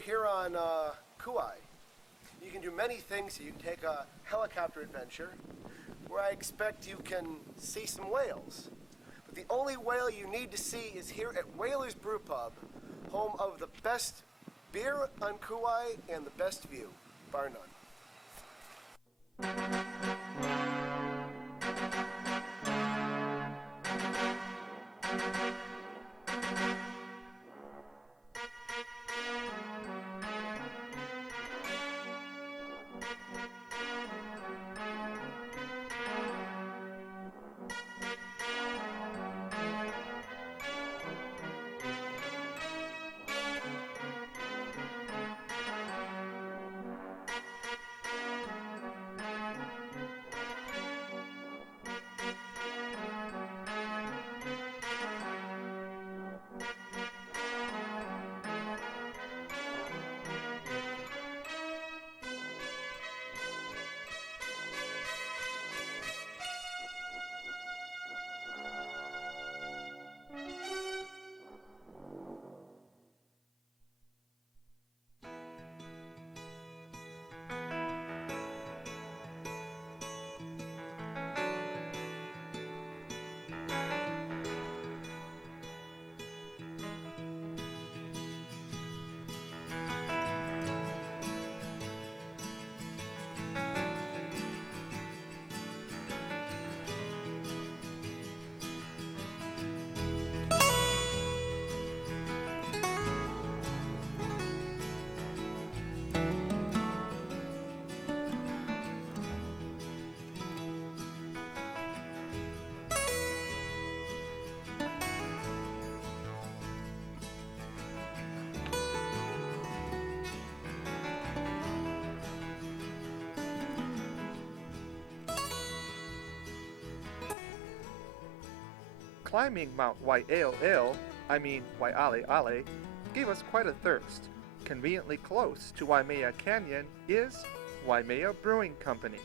here on Kauai. You can do many things. You can take a helicopter adventure where I expect you can see some whales. But the only whale you need to see is here at Whalers Brew Pub, home of the best beer on Kauai and the best view, bar none. Climbing Mount Waialeale, Waialeale, gave us quite a thirst. Conveniently close to Waimea Canyon is Waimea Brewing Company.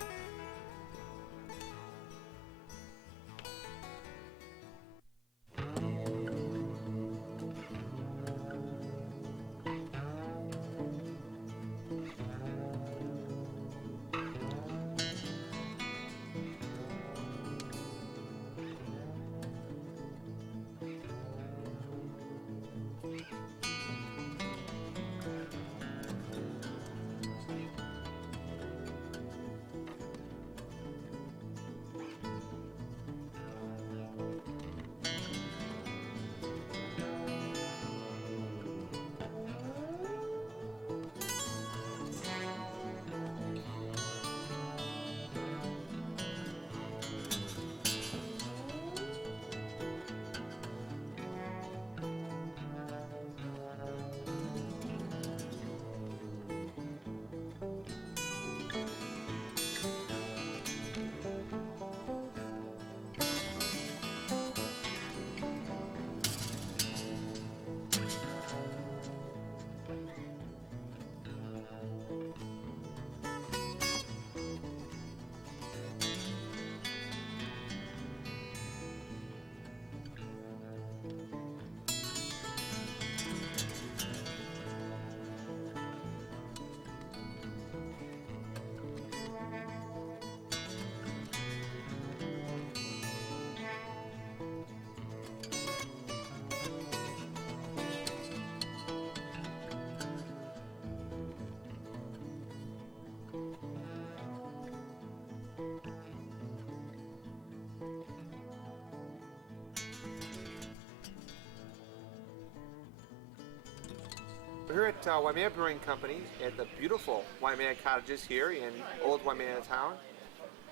We're here at Waimea Brewing Company at the beautiful Waimea Cottages here in Old Waimea Town,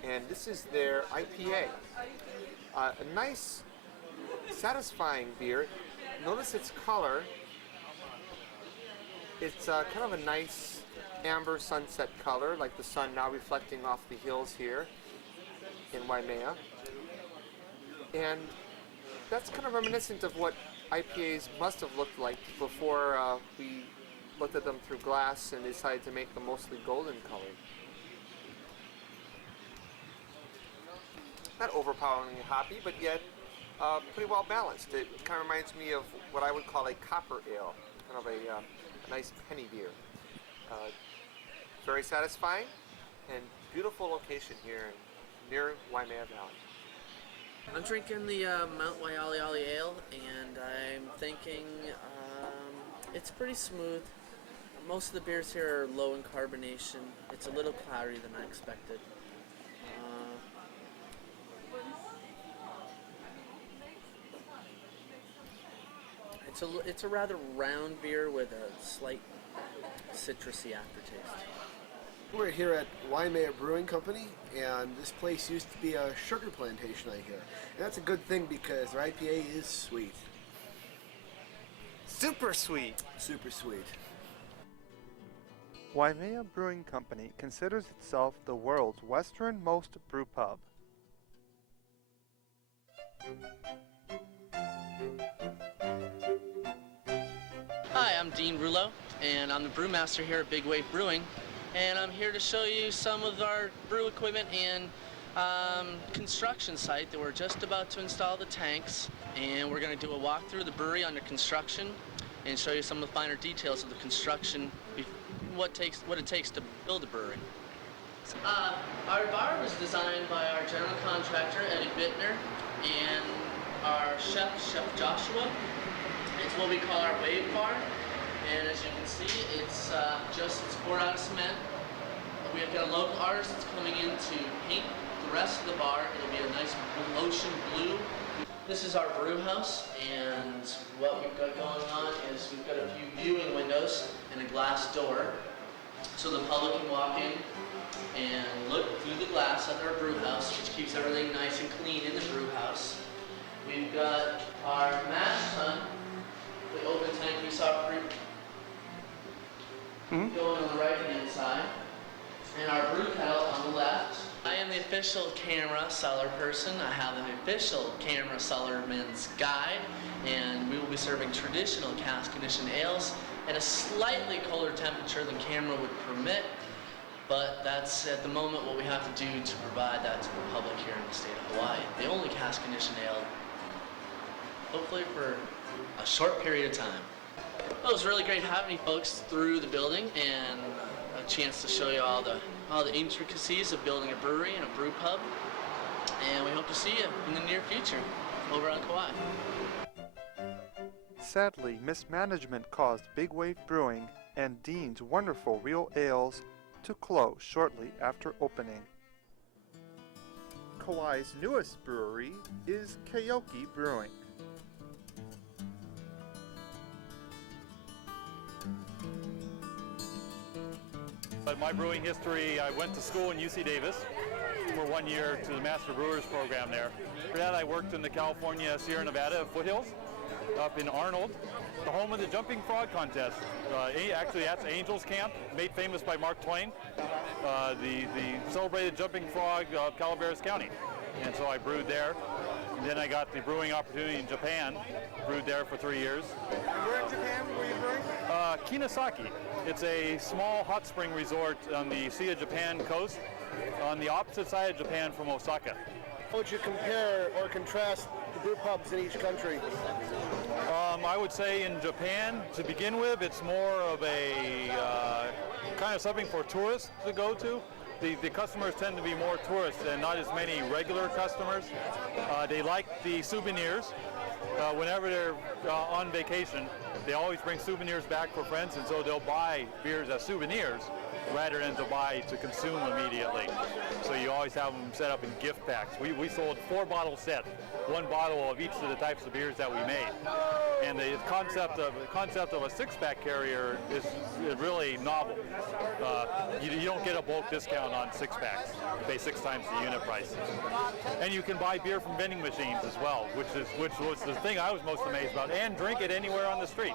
and this is their IPA. A nice, satisfying beer. Notice its color. It's kind of a nice amber sunset color, like the sun now reflecting off the hills here in Waimea. And that's kind of reminiscent of what IPAs must have looked like before we looked at them through glass and decided to make them mostly golden colored. Not overpoweringly hoppy, but yet pretty well balanced. It kind of reminds me of what I would call a copper ale, kind of a a nice penny beer. Very satisfying and beautiful location here near Waimea Valley. I'm drinking the Mount Waialeale Ale, and I'm thinking it's pretty smooth. Most of the beers here are low in carbonation. It's a little cloudier than I expected. It's a rather round beer with a slight citrusy aftertaste. We're here at Waimea Brewing Company, and this place used to be a sugar plantation, I hear. And that's a good thing because their IPA is sweet. Super sweet! Super sweet. Waimea Brewing Company considers itself the world's westernmost brew pub. Hi, I'm Dean Rouleau, and I'm the brewmaster here at Big Wave Brewing, and I'm here to show you some of our brew equipment and construction site that we're just about to install the tanks, and we're going to do a walkthrough of the brewery under construction and show you some of the finer details of the construction, what it takes to build a brewery. Our bar was designed by our general contractor, Eddie Bittner, and our chef Joshua. It's what we call our wave bar, and as you can see, it's poured out of cement. We've got a local artist that's coming in to paint the rest of the bar. It'll be a nice ocean blue. This is our brew house, and what we've got going on is we've got a few viewing windows and a glass door, so the public can walk in and look through the glass at our brew house, which keeps everything nice and clean in the brew house. We've got our mash tun, the open tank we saw going on the right-hand side, and our brew kettle on the left. I am the official camera cellar person. I have an official camera cellarman's guide, and we will be serving traditional cask-conditioned ales at a slightly colder temperature than camera would permit, but that's at the moment what we have to do to provide that to the public here in the state of Hawaii. The only cask-conditioned ale, hopefully for a short period of time. Well, it was really great having you folks through the building and a chance to show you all the intricacies of building a brewery and a brew pub. And we hope to see you in the near future over on Kauai. Sadly, mismanagement caused Big Wave Brewing and Dean's wonderful real ales to close shortly after opening. Kauai's newest brewery is Keoki Brewing. But my brewing history, I went to school in UC Davis for 1 year to the Master Brewers program there. For that, I worked in the California Sierra Nevada foothills up in Arnold, the home of the Jumping Frog Contest. Actually, that's Angels Camp, made famous by Mark Twain, the celebrated jumping frog of Calaveras County. And so I brewed there. And then I got the brewing opportunity in Japan, brewed there for 3 years. Where in Japan were you brewing? Kinasaki. It's a small hot spring resort on the Sea of Japan coast, on the opposite side of Japan from Osaka. How would you compare or contrast the brew pubs in each country? I would say in Japan, to begin with, it's more of a kind of something for tourists to go to. The customers tend to be more tourists and not as many regular customers. They like the souvenirs. Whenever they're on vacation, they always bring souvenirs back for friends, and so they'll buy beers as souvenirs rather than to buy to consume immediately. So you always have them set up in gift packs. We sold 4-bottle set, 1 bottle of each of the types of beers that we made. And the concept of a 6-pack carrier is really novel. You don't get a bulk discount on 6-packs. You pay 6 times the unit price. And you can buy beer from vending machines as well, which was the thing I was most amazed about, and drink it anywhere on the street.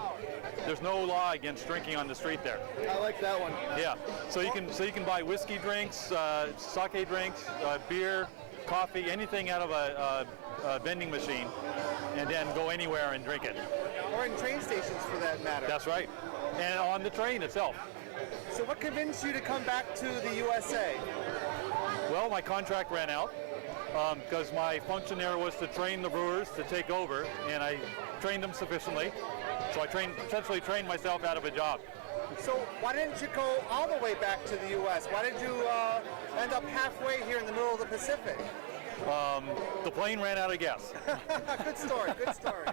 There's no law against drinking on the street there. I like that one. Yeah, so you can buy whiskey drinks, sake drinks, beer, coffee, anything out of a vending machine, and then go anywhere and drink it. Or in train stations for that matter. That's right, and on the train itself. So what convinced you to come back to the USA? Well, my contract ran out because my function there was to train the brewers to take over, and I trained them sufficiently. So I essentially trained myself out of a job. So why didn't you go all the way back to the U.S.? Why did you end up halfway here in the middle of the Pacific? The plane ran out of gas. Good story, good story.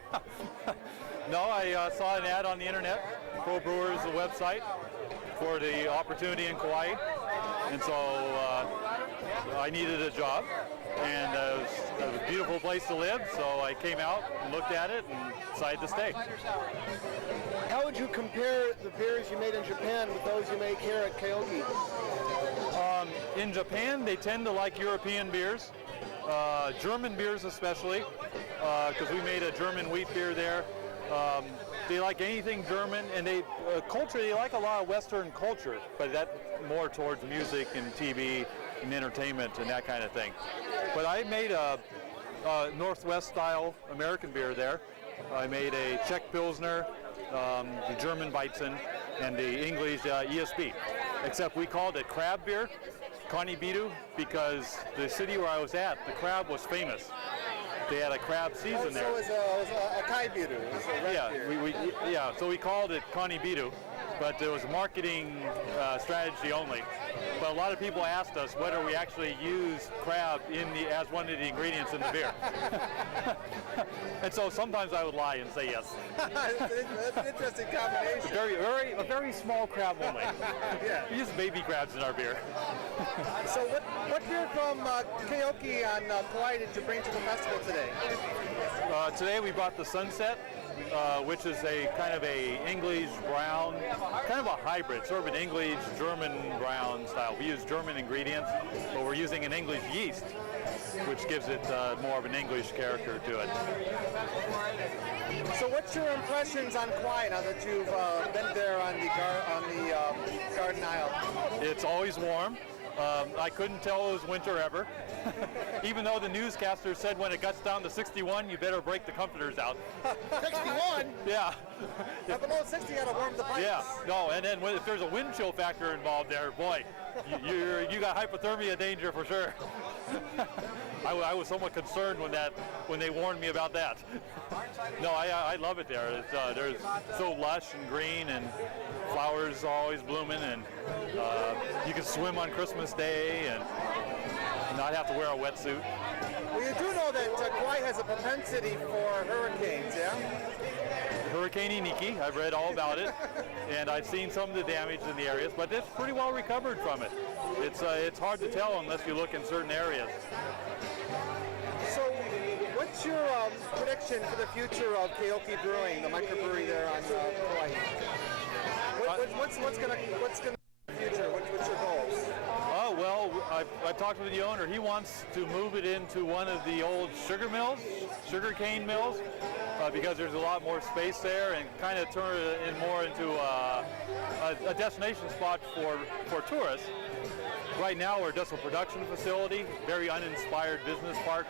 No, I saw an ad on the internet, Pro Brewers website, for the opportunity in Kauai, and so I needed a job, and it was a beautiful place to live, so I came out and looked at it and decided to stay. How would you compare the beers you made in Japan with those you make here at Keoki? In Japan, they tend to like European beers, German beers especially, because we made a German wheat beer there. They like anything German, and they like a lot of Western culture, but that more towards music and TV and entertainment and that kind of thing. But I made a Northwest style American beer there. I made a Czech Pilsner, the German Weizen, and the English ESB. Except we called it crab beer, Kanibiru, because the city where I was at, the crab was famous. They had a crab season there. So it was a kaibiru, it was a red beer. So we called it Kanibiru, but it was marketing strategy only. But a lot of people asked us whether we actually use crab as one of the ingredients in the beer. And so sometimes I would lie and say yes. That's an interesting combination. A very small crab only. Yeah. We use baby crabs in our beer. So what beer from Keoki on Kauai did you bring to the festival today? Today we brought the Sunset, which is a kind of a English brown, kind of a hybrid, sort of an English German brown style. We use German ingredients, but we're using an English yeast, which gives it more of an English character to it. So what's your impressions on Kauai now that you've been there on the Garden Isle? It's always warm. I couldn't tell it was winter ever. Even though the newscaster said when it gets down to 61, you better break the comforters out. 61? Yeah. At below 60, you gotta warm the pipes. Yeah, no, and then if there's a wind chill factor involved there, boy, you got hypothermia danger for sure. I was somewhat concerned when they warned me about that. No, I love it there. There's so lush and green, and flowers are always blooming, and you can swim on Christmas Day and not have to wear a wetsuit. Well, you do know that Kauai has a propensity for hurricanes, yeah? Hurricane Iniki, I've read all about it, and I've seen some of the damage in the areas, but it's pretty well recovered from it. It's hard to tell unless you look in certain areas. So, what's your prediction for the future of Keoki Brewing, the microbrewery there on Kauai? What's gonna be the future? What's your goals? Oh, well, I've talked with the owner. He wants to move it into one of the old sugar cane mills, because there's a lot more space there, and kind of turn it more into a destination spot for tourists. Right now we're just a production facility, very uninspired business park,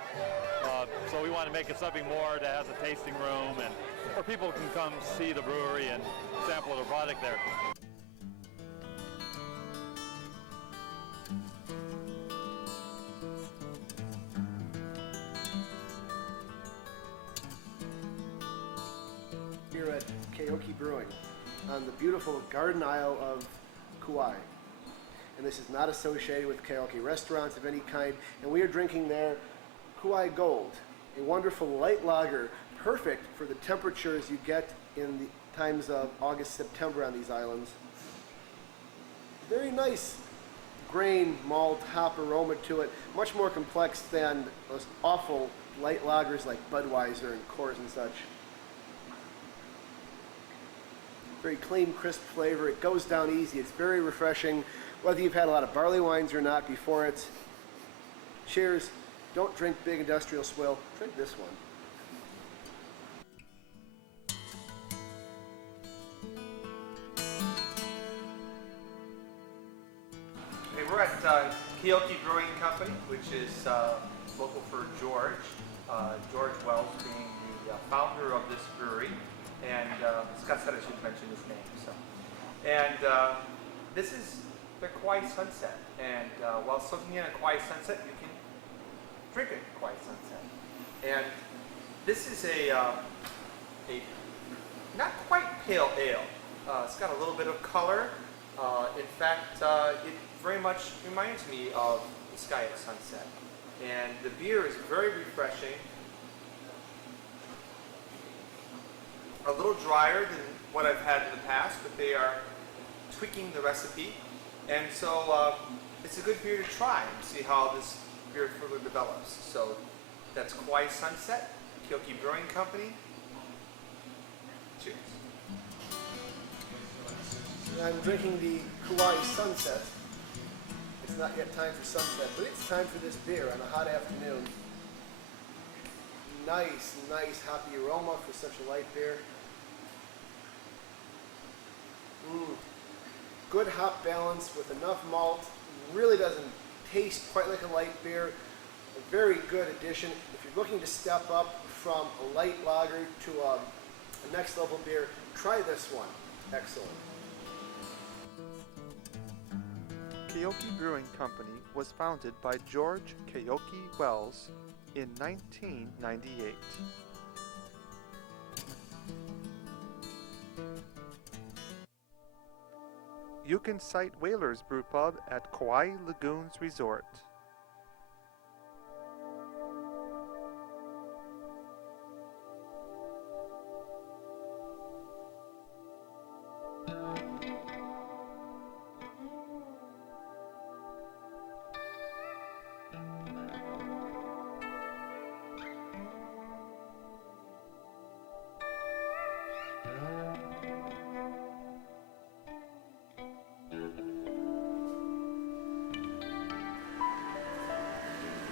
so we want to make it something more that has a tasting room and where people can come see the brewery and sample the product there. Here at Keoki Brewing on the beautiful Garden Isle of Kauai. And this is not associated with Keoki restaurants of any kind, and we are drinking their Kauai Gold, a wonderful light lager, perfect for the temperatures you get in the times of August, September on these islands. Very nice grain, malt, hop aroma to it, much more complex than those awful light lagers like Budweiser and Coors and such. Very clean, crisp flavor. It goes down easy. It's very refreshing, whether you've had a lot of barley wines or not before it. Cheers. Don't drink big industrial swill. Drink this one. Hey, we're at Keoki Brewing Company, which is local for George. George Wells being the founder of this brewery. And Scott said I should mention his name. This is the Kauai Sunset. And while soaking in a Kauai Sunset, you can drink a Kauai Sunset. And this is a not quite pale ale. It's got a little bit of color. In fact, it very much reminds me of the sky at sunset. And the beer is very refreshing. A little drier than what I've had in the past, but they are tweaking the recipe. And so it's a good beer to try and see how this beer further develops. So that's Kauai Sunset, Keoki Brewing Company. Cheers. I'm drinking the Kauai Sunset. It's not yet time for sunset, but it's time for this beer on a hot afternoon. Nice, nice hoppy aroma for such a light beer. Good hop balance with enough malt. Really doesn't taste quite like a light beer. A very good addition. If you're looking to step up from a light lager to a next level beer, try this one. Excellent. Keoki Brewing Company was founded by George Keoki Wells in 1998. You can cite Whaler's Brewpub at Kauai Lagoons Resort.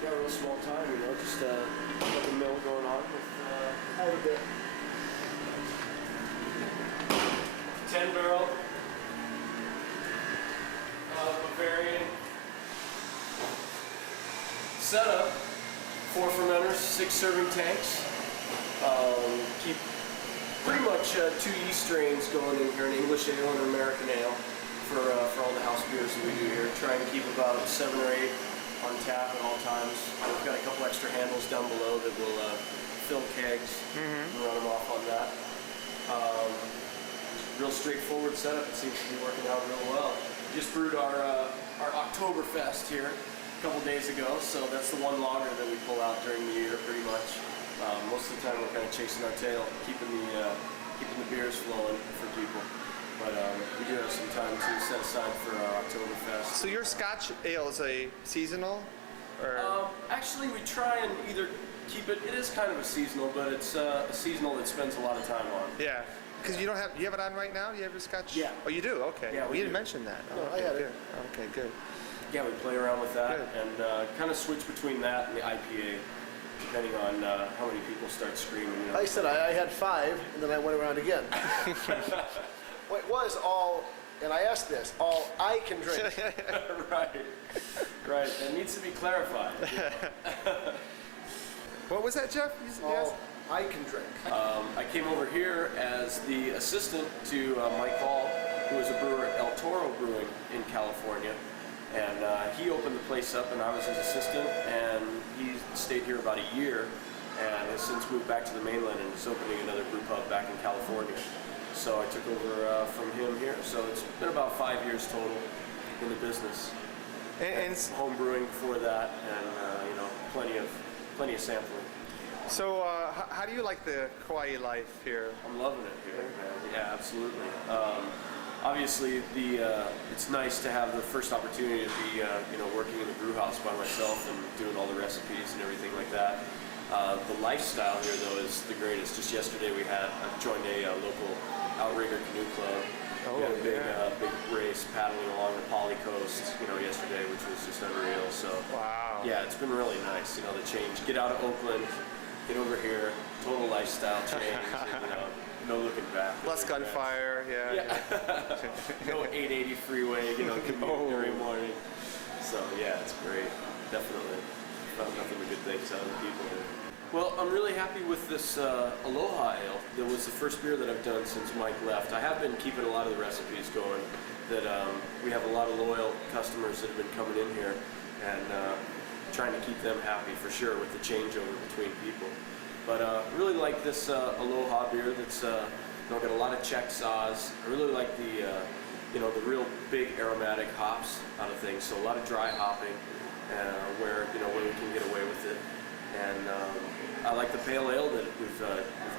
Yeah, real small time, you know, just like a mill going on with all the bit. 10-barrel Bavarian setup, 4 fermenters, 6 serving tanks. Keep pretty much 2 yeast strains going in here, an English ale and an American ale for all the house beers that we do here. Try and keep about 7 or 8 on tap at all times. We've got a couple extra handles down below that will fill kegs and run them off on that. Real straightforward setup. It seems to be working out real well. Just brewed our Oktoberfest here a couple days ago, so that's the one lager that we pull out during the year pretty much. Most of the time we're kind of chasing our tail, keeping the beers flowing for people. But we do have some time to set aside for our Oktoberfest. So your Scotch ale is a seasonal? Or? Actually, we try and either keep it. It is kind of a seasonal, but it's a seasonal that spends a lot of time on. Yeah. Because you don't have. You have it on right now? You have your Scotch? Yeah. Oh, you do. Okay. Yeah, well, we you didn't do. mention that. No, okay, I had good. it. Okay, good. Yeah, we play around with that Good. and kind of switch between that and the IPA, depending on how many people start screaming. You know. Like I said, I had 5, and then I went around again. Well, it was all, and I asked this, all I can drink. Right. That needs to be clarified. What was that, Jeff? You All asked? I can drink. I came over here as the assistant to Mike Hall, who was a brewer at El Toro Brewing in California. And he opened the place up, and I was his assistant, and he stayed here about a year, and has since moved back to the mainland and is opening another brew pub back in California. So I took over from him here. So it's been about 5 years total in the business. And Home brewing before that, and you know, plenty of sampling. so, how do you like the Kauai life here? I'm loving it here, man. Yeah, absolutely. Obviously, it's nice to have the first opportunity to be, you know, working in the brew house by myself and doing all the recipes and everything like that. The lifestyle here, though, is the greatest. Just yesterday, I joined a local outrigger canoe club. Oh, we had a yeah. big race paddling along the Poly Coast, you know, yesterday, which was just unreal. So, Wow. yeah, it's been really nice, you know, the change. Get out of Oakland, get over here, total lifestyle change, and, you know, no looking back. Less gunfire, yeah. No 880 freeway, you know, commute every morning. So, yeah, it's great. Definitely. Found nothing but good things out of the people here. Well, I'm really happy with this Aloha Ale. That was the first beer that I've done since Mike left. I have been keeping a lot of the recipes going. That we have a lot of loyal customers that have been coming in here, and trying to keep them happy for sure with the changeover between people. But really like this Aloha beer that's You know, got a lot of Czech saws. I really like the the real big aromatic hops out of things. So a lot of dry hopping, where we can get away with it. And I like the pale ale that we've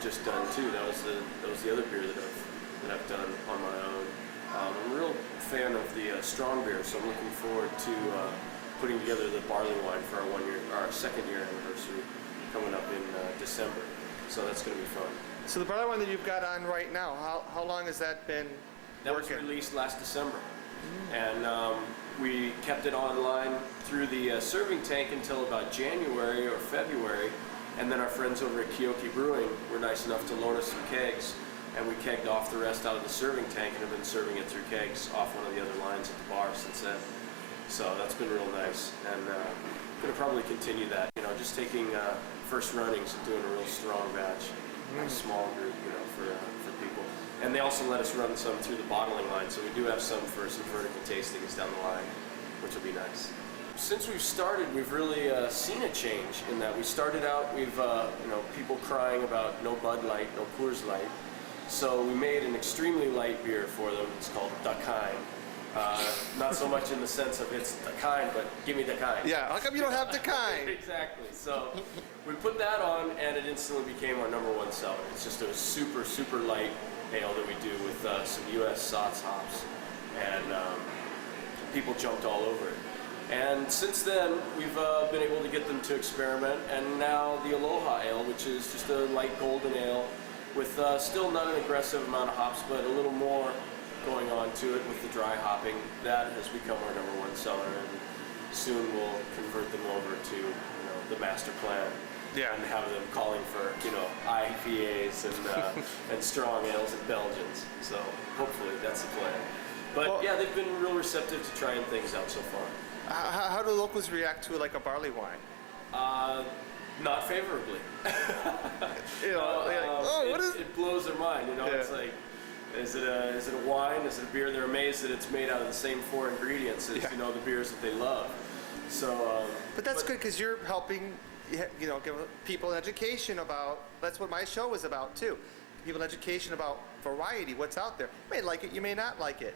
just done too. That was the other beer that I've done on my own. I'm a real fan of the strong beer, so I'm looking forward to putting together the barley wine for our second year anniversary coming up in December. So that's going to be fun. So the barley wine that you've got on right now, how long has that been That working? was released last December, and we kept it online through the serving tank until about January or February, and then our friends over at Kyoki Brewing were nice enough to loan us some kegs, and we kegged off the rest out of the serving tank and have been serving it through kegs off one of the other lines at the bar since then. So that's been real nice, and I'm going to probably continue that. Just taking first runnings and doing a real strong batch, a small group, for people. And they also let us run some through the bottling line, so we do have some for some vertical tastings down the line, which will be nice. Since we've started, we've really seen a change in that we started out, we've people crying about no Bud Light, no Coors Light. So we made an extremely light beer for them. It's called Da Kind. Not so much in the sense of it's Da Kind, but give me Da Kind. Yeah, how come you don't have the kind? Exactly. So we put that on, and it instantly became our #1 seller. It's just a super, super light ale that we do with some U.S. Sots hops, and people jumped all over it. And since then, we've been able to get them to experiment, and now the Aloha Ale, which is just a light golden ale with still not an aggressive amount of hops, but a little more going on to it with the dry hopping, that has become our #1 seller, and soon we'll convert them over to the master plan. Yeah. And have them calling for IPAs and strong ales and Belgians. So hopefully that's the plan. But Well, yeah, they've been real receptive to trying things out so far. How do locals react to like a barley wine? Not favorably. It blows their mind. It's like, is it a wine? Is it a beer? They're amazed that it's made out of the same 4 ingredients as the beers that they love. So. But that's good because you're helping, give people an education about. That's what my show is about too. People an education about variety, what's out there. You may like it, you may not like it.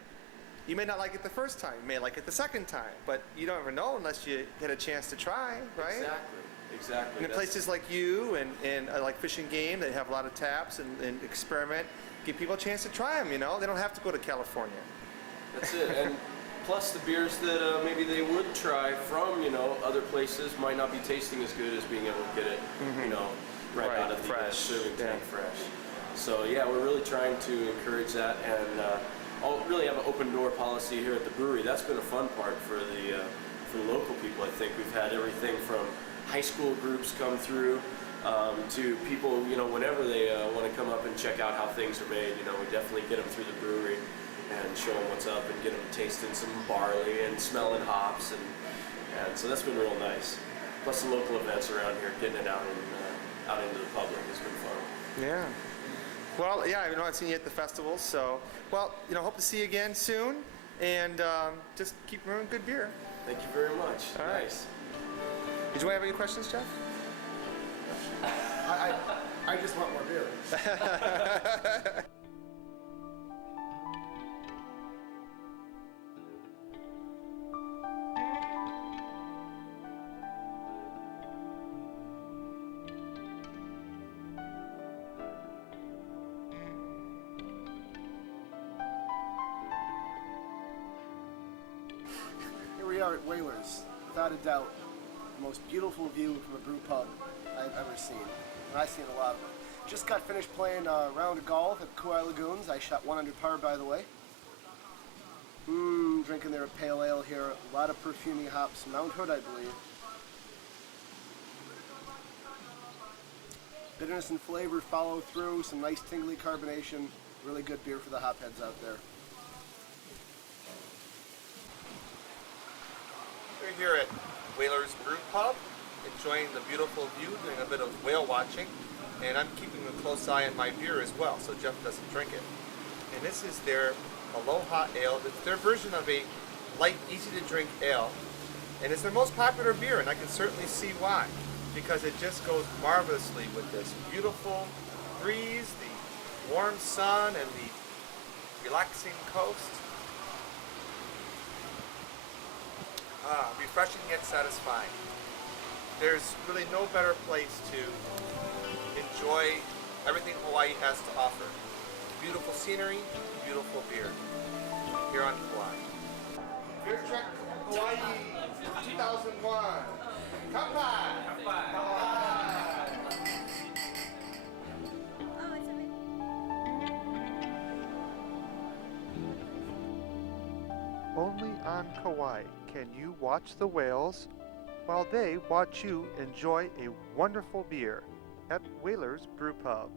You may not like it the first time. You may like it the second time, but you don't ever know unless you get a chance to try, right? Exactly. And in places like you and like Fish and Game, they have a lot of taps and experiment. Give people a chance to try them. They don't have to go to California. That's it. And plus the beers that maybe they would try from other places might not be tasting as good as being able to get it right out of the serving tank fresh. So yeah, we're really trying to encourage that, and I'll really have an open door policy here at the brewery. That's been a fun part for the local people. I think we've had everything from high school groups come through to people, whenever they want to come up and check out how things are made. We definitely get them through the brewery and show them what's up and get them tasting some barley and smelling hops, and so that's been real nice. Plus the local events around here, getting it out into the public has been fun. Yeah. Well, yeah, I haven't seen you at the festival, so, well, hope to see you again soon, and just keep brewing good beer. Thank you very much. All right. Nice. Did you have any questions, Jeff? I just want more beer. Here we are at Whalers, without a doubt, the most beautiful view from a brew pub I've ever seen. And I've seen a lot of them. Just got finished playing a round of golf at Kauai Lagoons. I shot 1 under par, by the way. Drinking their pale ale here. A lot of perfumey hops. Mount Hood, I believe. Bitterness and flavor follow through. Some nice tingly carbonation. Really good beer for the hopheads out there. We're here at Whalers Brew Pub, enjoying the beautiful view, doing a bit of whale watching, and I'm keeping a close eye on my beer as well, so Jeff doesn't drink it. And this is their Aloha Ale. It's their version of a light, easy-to-drink ale, and it's their most popular beer, and I can certainly see why, because it just goes marvelously with this beautiful breeze, the warm sun and the relaxing coast. Refreshing yet satisfying. There's really no better place to enjoy everything Hawaii has to offer. Beautiful scenery, beautiful beer here on Kauai. Beer Trek Hawaii 2001. Kauai! Only on Kauai can you watch the whales while they watch you enjoy a wonderful beer at Whaler's Brew Pub.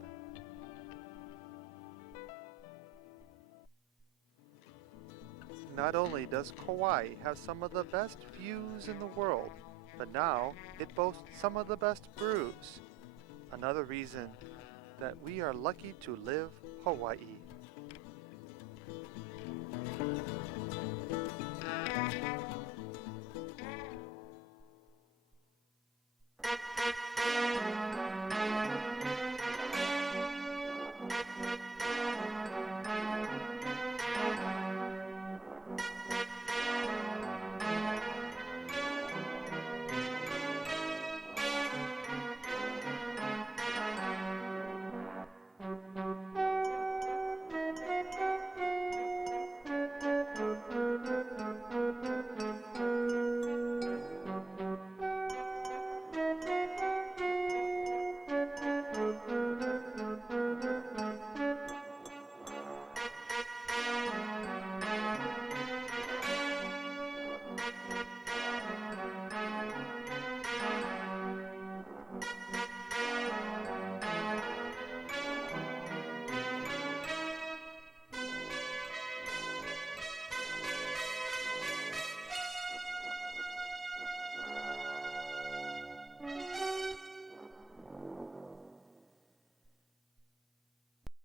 Not only does Kauai have some of the best views in the world, but now it boasts some of the best brews. Another reason that we are lucky to live Hawaii.